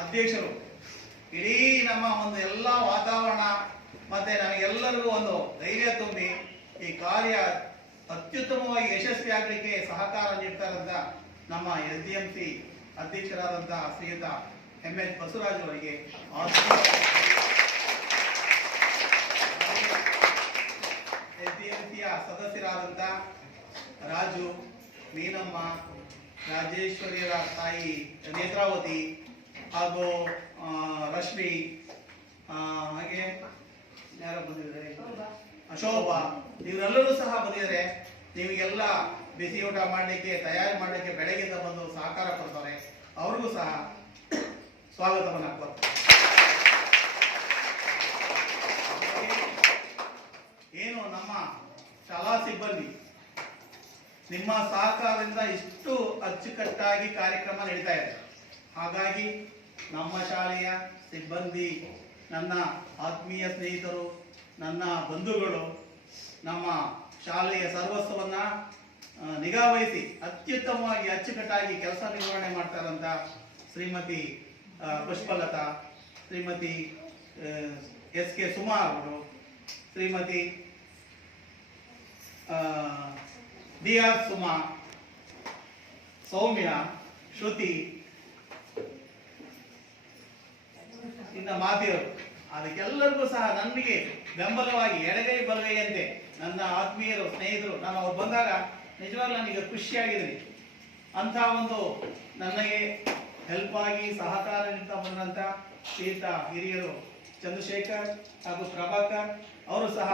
ಅಧ್ಯಕ್ಷರು ಇಡೀ ನಮ್ಮ ಒಂದು ಎಲ್ಲ ವಾತಾವರಣ ಮತ್ತೆ ನಮಗೆಲ್ಲರಿಗೂ ಒಂದು ಧೈರ್ಯ ತುಂಬಿ ಈ ಕಾರ್ಯ ಅತ್ಯುತ್ತಮವಾಗಿ ಯಶಸ್ವಿ ಆಗಲಿಕ್ಕೆ ಸಹಕಾರ ನೀಡ್ತಾರಂತ ನಮ್ಮ SDMC ಅಧ್ಯಕ್ಷರಾದಂತಹ ಶ್ರೀಯುತ MS ಬಸವರಾಜ್ ಅವರಿಗೆ SDMCಯ ಸದಸ್ಯರಾದಂತ ರಾಜು, ಮೀನಮ್ಮ, ರಾಜೇಶ್ವರಿಯರ ತಾಯಿ ನೇತ್ರಾವತಿ ಹಾಗೂ ರಶ್ಮಿ, ಹಾಗೆ ಯಾರು ಬಂದಿದ್ದಾರೆ, ಶೋಭಾ, ಇವರೆಲ್ಲರೂ ಸಹ ಬಂದಿದ್ದಾರೆ. ನಿಮಗೆಲ್ಲ ಬಿಸಿ ಊಟ ಮಾಡಲಿಕ್ಕೆ ತಯಾರಿ ಮಾಡಲಿಕ್ಕೆ ಬೆಳಗ್ಗೆಯಿಂದ ಬಂದು ಸಹಕಾರ ಕೊಡ್ತಾರೆ. ಅವ್ರಿಗೂ ಸಹ ಸ್ವಾಗತವನ್ನು ಕೊಡ್ತಾರೆ. ಏನು ನಮ್ಮ ಶಾಲಾ ಸಿಬ್ಬಂದಿ ನಿಮ್ಮ ಸಹಕಾರದಿಂದ ಇಷ್ಟು ಅಚ್ಚುಕಟ್ಟಾಗಿ ಕಾರ್ಯಕ್ರಮ ನಡೀತಾ ಇದೆ. ಹಾಗಾಗಿ ನಮ್ಮ ಶಾಲೆಯ ಸಿಬ್ಬಂದಿ, ನನ್ನ ಆತ್ಮೀಯ ಸ್ನೇಹಿತರು, ನನ್ನ ಬಂಧುಗಳು, ನಮ್ಮ ಶಾಲೆಯ ಸರ್ವಸ್ವವನ್ನ ನಿಗಾವಹಿಸಿ ಅತ್ಯುತ್ತಮವಾಗಿ ಅಚ್ಚುಕಟ್ಟಾಗಿ ಕೆಲಸ ನಿರ್ವಹಣೆ ಮಾಡ್ತಾರಂತ ಶ್ರೀಮತಿ ಪುಷ್ಪಲತಾ, ಶ್ರೀಮತಿ SK ಸುಮಾ ಅವರು, ಶ್ರೀಮತಿ DR ಸುಮಾ, ಸೌಮ್ಯ, ಶ್ರುತಿ, ಇನ್ನ ಮಾತೆಯವರು, ಅದಕ್ಕೆಲ್ಲರಿಗೂ ಸಹ ನನಗೆ ಬೆಂಬಲವಾಗಿ ಎಡಗೈ ಬಲಗೈಯಂತೆ ನನ್ನ ಆತ್ಮೀಯರು, ಸ್ನೇಹಿತರು, ನಾನು ಅವ್ರು ಬಂದಾಗ ನಿಜವಾಗ್ಲೂ ನನಗೆ ಖುಷಿಯಾಗಿದ್ದೀನಿ. ಅಂತ ಒಂದು ನನಗೆ ಹೆಲ್ಪ್ ಆಗಿ ಸಹಕಾರ ನೀಡ್ತಾ ಬಂದಂತ ಶ್ರೀಯುತ ಹಿರಿಯರು ಚಂದ್ರಶೇಖರ್ ಹಾಗೂ ಪ್ರಭಾಕರ್ ಅವರು ಸಹ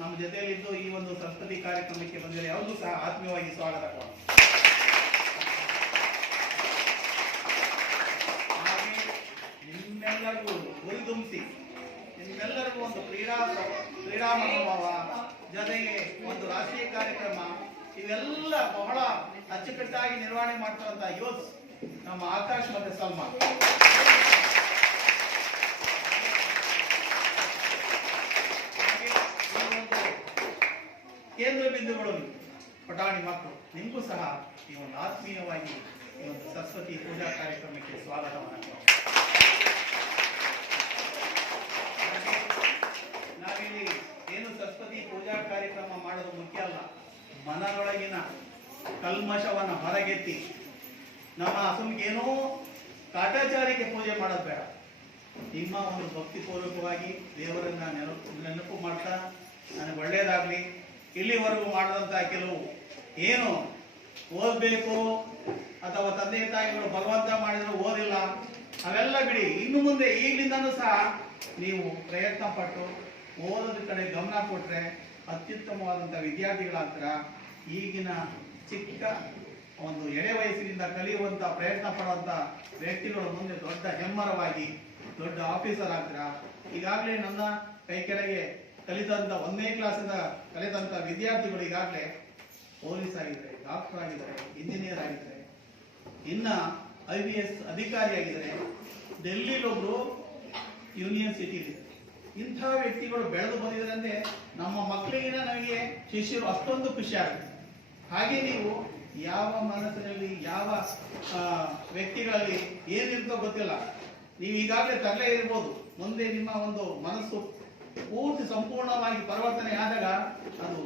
ನಮ್ಮ ಜೊತೆಯಲ್ಲಿದ್ದು ಈ ಒಂದು ಸಂಸ್ಕೃತಿ ಕಾರ್ಯಕ್ರಮಕ್ಕೆ ಬಂದಿದ್ದಾರೆ. ಅವ್ರಿಗೂ ಸಹ ಆತ್ಮೀಯವಾಗಿ ಸ್ವಾಗತ ಕೊಡೋಣ. ಹಾಗೆ ನಿಮ್ಮೆಲ್ಲರಿಗೂ ಹುರಿದುಂಬಿಸಿ, ನಿಮ್ಮೆಲ್ಲರಿಗೂ ಒಂದು ಕ್ರೀಡಾ ಮನೋಭಾವ ಜೊತೆಗೆ ಒಂದು ರಾಷ್ಟ್ರೀಯ ಕಾರ್ಯಕ್ರಮ ಇವೆಲ್ಲ ಬಹಳ ಅಚ್ಚುಕಟ್ಟಾಗಿ ನಿರ್ವಹಣೆ ಮಾಡ್ತಾರಂತ ಯುವಸ್ ನಮ್ಮ ಆಕಾಶ್ ಮತ್ತೆ ಸಲ್ಮಾನ್. ಕೇಂದ್ರ ಬಿಂದುಗಳು ಪಟಾಣಿ ಮಕ್ಕಳು, ನಿಮಗೂ ಸಹ ಈ ಒಂದು ಆತ್ಮೀಯವಾಗಿ ಈ ಒಂದು ಸರಸ್ವತಿ ಪೂಜಾ ಕಾರ್ಯಕ್ರಮಕ್ಕೆ ಸ್ವಾಗತವನ್ನು. ನಾವಿಲ್ಲಿ ಏನು ಸರಸ್ವತಿ ಪೂಜಾ ಕಾರ್ಯಕ್ರಮ ಮಾಡೋದು ಮುಖ್ಯ ಅಲ್ಲ, ಮನದೊಳಗಿನ ಕಲ್ಮಶವನ್ನ ಹೊರಗೆತ್ತಿ ನಮ್ಮ ಸುಮ್ಗೆ ಏನೋ ಕಾಟಾಚಾರಕ್ಕೆ ಪೂಜೆ ಮಾಡೋದು ಬೇಡ. ನಿಮ್ಮ ಒಂದು ಭಕ್ತಿಪೂರ್ವಕವಾಗಿ ದೇವರನ್ನ ನೆನಪು ಮಾಡ್ತಾ ನನಗೆ ಒಳ್ಳೇದಾಗ್ಲಿ. ಇಲ್ಲಿವರೆಗೂ ಮಾಡಿದಂಥ ಕೆಲವು ಏನು ಓದಬೇಕು ಅಥವಾ ತಂದೆ ತಾಯಿಗಳು ಬಲವಂತ ಮಾಡಿದ್ರು ಓದಿಲ್ಲ ಅವೆಲ್ಲ ಬಿಡಿ. ಇನ್ನು ಮುಂದೆ ಈಗಲಿಂದನೂ ಸಹ ನೀವು ಪ್ರಯತ್ನ ಪಟ್ಟು ಓದೋದ್ರ ಕಡೆ ಗಮನ ಕೊಟ್ಟರೆ ಅತ್ಯುತ್ತಮವಾದಂಥ ವಿದ್ಯಾರ್ಥಿಗಳಾಗ್ತೀರ. ಈಗಿನ ಚಿಕ್ಕ ಒಂದು ಎಳೆ ವಯಸ್ಸಿನಿಂದ ಕಲಿಯುವಂಥ ಪ್ರಯತ್ನ ಪಡುವಂಥ ವ್ಯಕ್ತಿಗಳು ಮುಂದೆ ದೊಡ್ಡ ಹೆಮ್ಮರವಾಗಿ ದೊಡ್ಡ ಆಫೀಸರ್ ಆಗ್ತೀರ. ಈಗಾಗಲೇ ನನ್ನ ಕೈ ಕೆಳಗೆ ಕಲಿತಂಥ 1ನೇ ಕ್ಲಾಸಿಂದ ಕಲಿತಂಥ ವಿದ್ಯಾರ್ಥಿಗಳು ಈಗಾಗಲೇ ಪೊಲೀಸ್ ಆಗಿದ್ದಾರೆ, ಡಾಕ್ಟರ್ ಆಗಿದ್ದಾರೆ, ಇಂಜಿನಿಯರ್ ಆಗಿದ್ದಾರೆ, ಇನ್ನ IVS ಅಧಿಕಾರಿ ಆಗಿದ್ದಾರೆ, ಡೆಲ್ಲಿಲೊಬ್ರು ಯೂನಿವರ್ಸಿಟಿ ಇದೆ. ಇಂಥ ವ್ಯಕ್ತಿಗಳು ಬೆಳೆದು ಬಂದಿದ್ದಾರೆ ಅಂದ್ರೆ ನಮ್ಮ ಮಕ್ಕಳಿಗಿನ ನಮಗೆ ಶಿಷ್ಯರು ಅಷ್ಟೊಂದು ಖುಷಿ ಆಗುತ್ತೆ. ಹಾಗೆ ನೀವು ಯಾವ ಮನಸ್ಸಿನಲ್ಲಿ ಯಾವ ವ್ಯಕ್ತಿಗಳಲ್ಲಿ ಏನಿರ್ತೋ ಗೊತ್ತಿಲ್ಲ, ನೀವು ಈಗಾಗಲೇ ತಗಲೇ ಇರ್ಬೋದು. ಮುಂದೆ ನಿಮ್ಮ ಒಂದು ಮನಸ್ಸು ಪೂರ್ತಿ ಸಂಪೂರ್ಣವಾಗಿ ಪರಿವರ್ತನೆ ಆದಾಗ ಅದು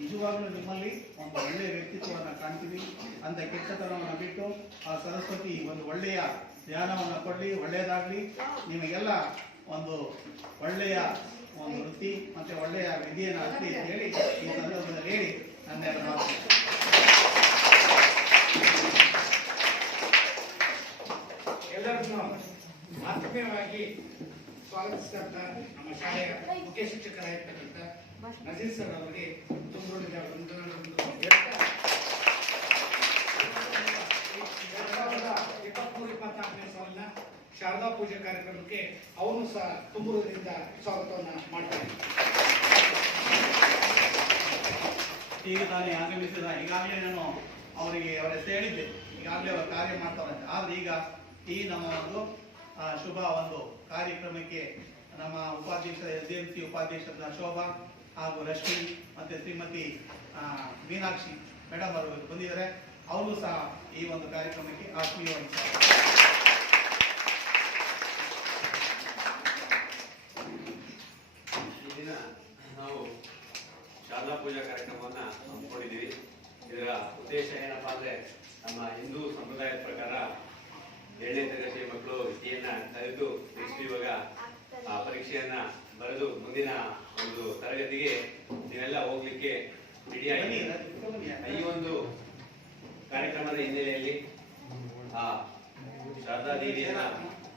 ನಿಜವಾಗ್ಲೂ ನಿಮ್ಮಲ್ಲಿ ಒಂದು ಒಳ್ಳೆಯ ವ್ಯಕ್ತಿತ್ವವನ್ನು ಕಾಣ್ತೀವಿ. ಅಂತ ಕೆಟ್ಟತನವನ್ನು ಬಿಟ್ಟು ಆ ಸರಸ್ವತಿ ಒಂದು ಒಳ್ಳೆಯ ಧ್ಯಾನವನ್ನು ಕೊಡಲಿ, ಒಳ್ಳೆಯದಾಗಲಿ. ನಿಮಗೆಲ್ಲ ಒಂದು ಒಳ್ಳೆಯ ಒಂದು ವೃತ್ತಿ ಮತ್ತೆ ಒಳ್ಳೆಯ ವಿಧಿಯನ್ನು ಹಚ್ಚಲಿ ಅಂತ ಹೇಳಿ ಈ ಸಂದರ್ಭದಲ್ಲಿ ಹೇಳಿ ನನ್ನ ಮಾತು. ಎಲ್ಲರನ್ನು ಆತ್ಮೀಯವಾಗಿ ಸ್ವಾಗತಿಸಿದಂತ ನಮ್ಮ ಶಾಲೆಯ ಮುಖ್ಯ ಶಿಕ್ಷಕರಾಗಿರ್ತಕ್ಕಂಥ ನಜೀರ್ ಸರ್ ಅವರಿಗೆ ತುಂಬುಡಿದ ವಂದನೆಗಳನ್ನು ಹೇಳ್ತಾ 2023-24ನೇ ಸಾಲಿನ ಶಾರದಾ ಪೂಜೆ ಕಾರ್ಯಕ್ರಮಕ್ಕೆ ಅವನು ಸಹ ತುಂಬುವುದರಿಂದ ಸ್ವಾಗತವನ್ನು ಮಾಡ್ತಾರೆ. ಈಗ ತಾನೇ ಆಗಮಿಸಿದ ಈಗಾಗಲೇ ನಾನು ಅವರಿಗೆ ಅವರ ಹೆಸರು ಹೇಳಿದ್ದೆ, ಈಗಾಗಲೇ ಅವರ ಕಾರ್ಯ ಮಾಡ್ತಾರೆ. ಆದ್ರೆ ಈಗ ಈ ನಮ್ಮ ಒಂದು ಶುಭ ಒಂದು ಕಾರ್ಯಕ್ರಮಕ್ಕೆ ನಮ್ಮ ಉಪಾಧ್ಯಕ್ಷ SDMC ಉಪಾಧ್ಯಕ್ಷರಾದ ಶೋಭಾ ಹಾಗೂ ರಶ್ಮಿ ಮತ್ತೆ ಶ್ರೀಮತಿ ಮೀನಾಕ್ಷಿ ಮೇಡಮ್ ಅವರು ಬಂದಿದ್ದಾರೆ. ಅವರು ಸಹ ಈ ಒಂದು ಕಾರ್ಯಕ್ರಮಕ್ಕೆ ಆತ್ಮೀಯವಾಗಿ ಈ ದಿನ ನಾವು ಶಾಲಾ ಪೂಜಾ ಕಾರ್ಯಕ್ರಮವನ್ನ ಹಮ್ಮಿಕೊಂಡಿದ್ದೀವಿ. ಇದರ ಉದ್ದೇಶ ಏನಪ್ಪಾ ಅಂದ್ರೆ ನಮ್ಮ ಹಿಂದೂ ಸಂಪ್ರದಾಯದ ಪ್ರಕಾರ 7ನೇ ತರಗತಿಯ ಮಕ್ಕಳು ವಿದ್ಯೆಯನ್ನ ಕಲಿತು ನೆಕ್ಸ್ಟ್ ಇವಾಗ ಪರೀಕ್ಷೆಯನ್ನ ಬರೆದು ಮುಂದಿನ ಒಂದು ತರಗತಿಗೆ ನೀವೆಲ್ಲ ಹೋಗ್ಲಿಕ್ಕೆ ರೆಡಿಯಾಗಿ ಈ ಒಂದು ಕಾರ್ಯಕ್ರಮದ ಹಿನ್ನೆಲೆಯಲ್ಲಿ ಆ ಶಾರದಾ ದೇವಿಯನ್ನ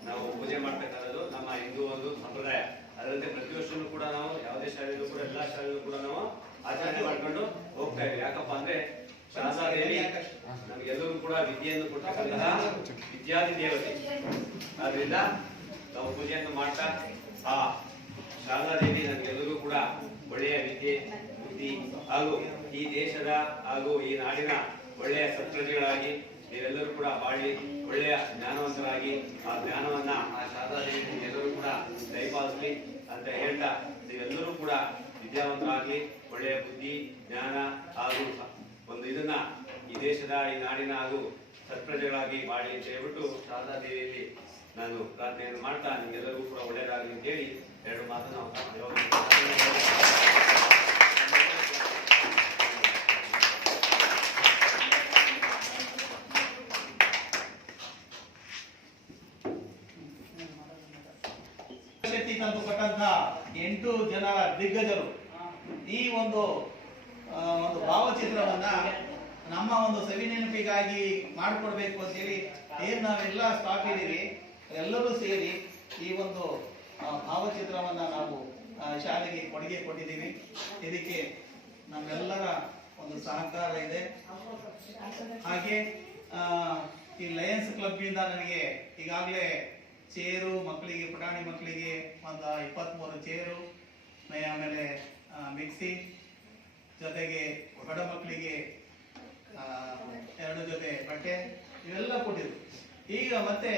ನಾವು ಪೂಜೆ ಮಾಡ್ತಕ್ಕಂಥದ್ದು ನಮ್ಮ ಹಿಂದೂ ಒಂದು ಸಂಪ್ರದಾಯ. ಅದರಂತೆ ಪ್ರತಿ ವರ್ಷನೂ ಕೂಡ ನಾವು ಯಾವುದೇ ಶಾಲೆಯಲ್ಲೂ ಕೂಡ ಎಲ್ಲಾ ಶಾಲೆಯಲ್ಲೂ ಕೂಡ ನಾವು ಆಚರಣೆ ಮಾಡ್ಕೊಂಡು ಹೋಗ್ತಾ ಇದ್ದೀವಿ. ಯಾಕಪ್ಪ ಅಂದ್ರೆ ಶಾರದಾ ದೇವಿ ನಮಗೆಲ್ಲರೂ ಕೂಡ ವಿದ್ಯೆಯನ್ನು ಕೊಟ್ಟಂತಹ ವಿದ್ಯಾಧಿ ದೇವತೆ. ಆದ್ರಿಂದ ನಾವು ಪೂಜೆಯನ್ನು ಮಾಡ್ತಾ ಆ ಶಾರದಾ ದೇವಿ ನಮಗೆಲ್ಲರೂ ಕೂಡ ಒಳ್ಳೆಯ ವಿದ್ಯೆ, ಬುದ್ಧಿ ಹಾಗೂ ಈ ದೇಶದ ಹಾಗೂ ಈ ನಾಡಿನ ಒಳ್ಳೆಯ ಸತ್ಪ್ರಜೆಗಳಾಗಿ ನೀವೆಲ್ಲರೂ ಕೂಡ ಬಾಳಿ ಒಳ್ಳೆಯ ಜ್ಞಾನವಂತರಾಗಿ ಆ ಜ್ಞಾನವನ್ನ ಆ ಶಾರದಾ ದೇವಿ ಎಲ್ಲರೂ ಕೂಡ ದಯಪಾಲಿಸಲಿ ಅಂತ ಹೇಳ್ತಾ ನೀವೆಲ್ಲರೂ ಕೂಡ ವಿದ್ಯಾವಂತರಾಗ್ಲಿ, ಒಳ್ಳೆಯ ಬುದ್ಧಿ, ಜ್ಞಾನ ಹಾಗೂ ಒಂದು ಇದನ್ನ ಈ ದೇಶದ ಈ ನಾಡಿನ ಹಾಗೂ ಸತ್ಪ್ರಜೆಗಳಾಗಿ ಬಾಳಿ ಅಂತ ಹೇಳ್ಬಿಟ್ಟು ಶಾರದಾ ದೇವಿಯಲ್ಲಿ ನಾನು ಪ್ರಾರ್ಥನೆಯನ್ನು ಮಾಡ್ತಾ ನಿಮ್ಗೆಲ್ಲರಿಗೂ ಕೂಡ ಒಳ್ಳೆಯದಾಗಲಿ ಅಂತ ಹೇಳಿ 2 ಮಾತನ್ನು ಶಕ್ತಿ ತಂದು ಕೊಟ್ಟಂತ 8 ಜನ ದಿಗ್ಗಜರು ಈ ಒಂದು ಭಾವಚಿತ್ರವನ್ನ ನಮ್ಮ ಒಂದು ಸವಿ ನೆನಪಿಗಾಗಿ ಮಾಡಿಕೊಡ್ಬೇಕು ಅಂತೇಳಿ ಏನ್ ನಾವೆಲ್ಲ ಸ್ಟಾಕ್ ಇದೀವಿ ಎಲ್ಲರೂ ಸೇರಿ ಈ ಒಂದು ಭಾವಚಿತ್ರವನ್ನ ನಾವು ಶಾಲೆಗೆ ಕೊಡುಗೆ ಕೊಟ್ಟಿದ್ದೀವಿ. ಇದಕ್ಕೆ ನಮ್ಮೆಲ್ಲರ ಒಂದು ಸಹಕಾರ ಇದೆ. ಹಾಗೆ ಈ ಲಯನ್ಸ್ ಕ್ಲಬ್ ಇಂದ ನನಗೆ ಈಗಾಗಲೇ ಚೇರು ಮಕ್ಕಳಿಗೆ, ಪುಟಾಣಿ ಮಕ್ಕಳಿಗೆ ಒಂದು 23 ಚೇರು, ಆಮೇಲೆ ಮಿಕ್ಸಿ, ಜೊತೆಗೆ ಬಡ ಮಕ್ಕಳಿಗೆ 2 ಜೊತೆ ಬಟ್ಟೆ ಇವೆಲ್ಲ ಕೊಟ್ಟಿದ್ರು. ಈಗ ಮತ್ತೆ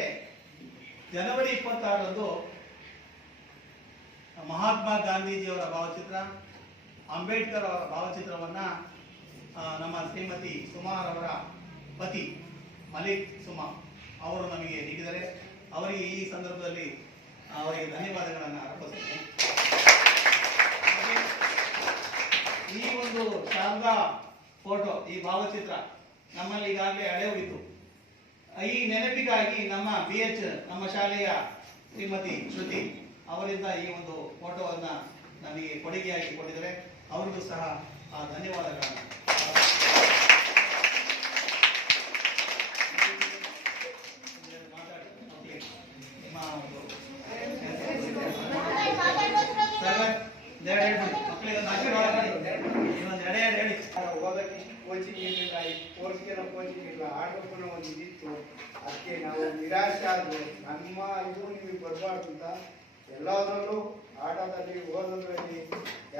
ಜನವರಿ 26ರಂದು ಮಹಾತ್ಮ ಗಾಂಧೀಜಿಯವರ ಭಾವಚಿತ್ರ, ಅಂಬೇಡ್ಕರ್ ಅವರ ಭಾವಚಿತ್ರವನ್ನ ನಮ್ಮ ಶ್ರೀಮತಿ ಸುಮಾರ್ ಅವರ ಪತಿ ಮಲಿಕ್ ಸುಮಾ ಅವರು ನಮಗೆ ನೀಡಿದರೆ ಅವರಿಗೆ ಈ ಸಂದರ್ಭದಲ್ಲಿ ಅವರಿಗೆ ಧನ್ಯವಾದಗಳನ್ನು ಅರ್ಪಿಸುತ್ತೇನೆ. ಈ ಒಂದು ಶಾರದಾ ಫೋಟೋ, ಈ ಭಾವಚಿತ್ರ ನಮ್ಮಲ್ಲಿ ಈಗಾಗಲೇ ಹಳೆ ಹೋಗಿತ್ತು. ಈ ನೆನಪಿಗಾಗಿ ನಮ್ಮ BH ನಮ್ಮ ಶಾಲೆಯ ಶ್ರೀಮತಿ ಶ್ರುತಿ ಅವರಿಂದ ಈ ಒಂದು ಫೋಟೋವನ್ನ ನಮಗೆ ಕೊಡುಗೆಯಾಗಿ ಕೊಟ್ಟಿದ್ದಾರೆ. ಅವರಿಗೂ ಸಹ ಧನ್ಯವಾದಗಳನ್ನು. ಓದಕ್ಕೆ ಕೋಚಿಂಗ್ ಇರಲಿಲ್ಲ, ಈ ಕೋರ್ಸ್ಗೆಲ್ಲ ಕೋಚಿಂಗ್ ಇಲ್ಲ, ಆಡಬೇಕು ಅನ್ನೋ ಒಂದು ಇದಿತ್ತು. ಅದಕ್ಕೆ ನಾವು ನಿರಾಶೆ ಆದ್ವಿ. ನಮ್ಮ ಇದು ನಿಮಗೆ ಬರಬಾರ್ದು ಅಂತ ಎಲ್ಲದರಲ್ಲೂ, ಆಟದಲ್ಲಿ, ಓದೋದ್ರಲ್ಲಿ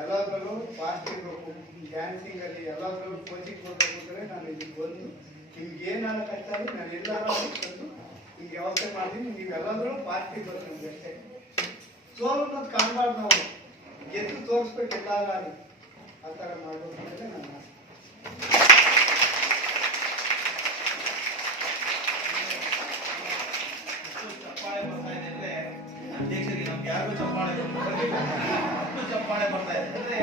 ಎಲ್ಲದರಲ್ಲೂ ಫಾಸ್ಟ್ ಇರಬೇಕು. ಡ್ಯಾನ್ಸಿಂಗಲ್ಲಿ ಎಲ್ಲದರಲ್ಲೂ ಕೋಚಿಂಗ್ ಕೊಡಬೇಕು ಅಂದರೆ ನಾನು ಇದಕ್ಕೆ ಬಂದು ನಿಮ್ಗೆ ಏನಾರ ಕಷ್ಟ ಆದರೆ ನಾನು ಎಲ್ಲರೂ ತಂದು ಈಗ ವ್ಯವಸ್ಥೆ ಮಾಡ್ತೀನಿ. ನೀವು ಎಲ್ಲಾದರೂ ಫಾಸ್ಟ್ ಇರ್ಬೇಕು ನಮ್ಗೆ ಅಷ್ಟೇ. ಸೋಲು ಅನ್ನೋದು ಕಾಣಬಾರ್ದು, ನಾವು ಗೆದ್ದು ತೋರಿಸ್ಬೇಕು ಎಲ್ಲಾರು ಆ ಥರ ಮಾಡಬೇಕು ಅಂದರೆ ನನ್ನ ಆಸೆ. ಚಪ್ಪಾಳೆ ಬರ್ತಾ ಇದೆ ಅಂದ್ರೆ ಅಧ್ಯಕ್ಷರಿಗೆ ನಮ್ಗೆ ಯಾರಿಗೂ ಚಪ್ಪಾಳೆ ಬರ್ತಾ ಇದೆ ಅಂದ್ರೆ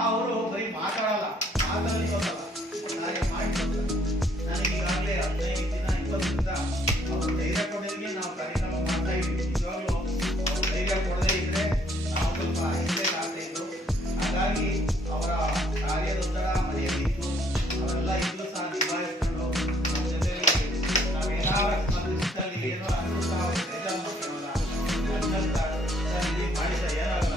ಅವರು ಬರೀ ಮಾತಾಡಲ್ಲ, ಮಾತಾಡಲಿಕ್ಕೆ ಹಾಗೆ ಮಾಡಿ ನನಗೆ ಈಗಾಗಲೇ 15 ದಿನ 20 ದಿನ ಅವರು ಧೈರ್ಯ ಕೊಡೋದಕ್ಕೆ ನಾವು ಕಾರ್ಯಕ್ರಮ ಮಾಡ್ತಾ ಇದ್ದೀವಿ. ನಿಜವಾಗ್ಲೂ ಅವರು ಧೈರ್ಯ ಕೊಡದೇ ಇದ್ರೆ ನಾವು ಸ್ವಲ್ಪ ಹಿಂದೆ ಆಗ್ತಾ ಇದ್ರು. ಹಾಗಾಗಿ ಅವರ ಕಾರ್ಯದೊತ್ತಡ ಮನೆಯಲ್ಲಿ ಇತ್ತು, ಅವರೆಲ್ಲ ಇದ್ದು ಸಹ ನಿಭಾಯಿಸ್ಕೊಂಡು ನಮ್ಮ ಜೊತೆಯಲ್ಲಿ ನಾವೇನಾದ್ರು ಸ್ಪಂದಿಸಿದಲ್ಲಿ ಏನೋ ಅಂದ್ರೂ ಸಹ ಬೇಜಾರು ಮಾಡ್ಕೊಳ್ಳೋಲ್ಲ. ಮಾಡಿದ ಏನಾಗುತ್ತೆ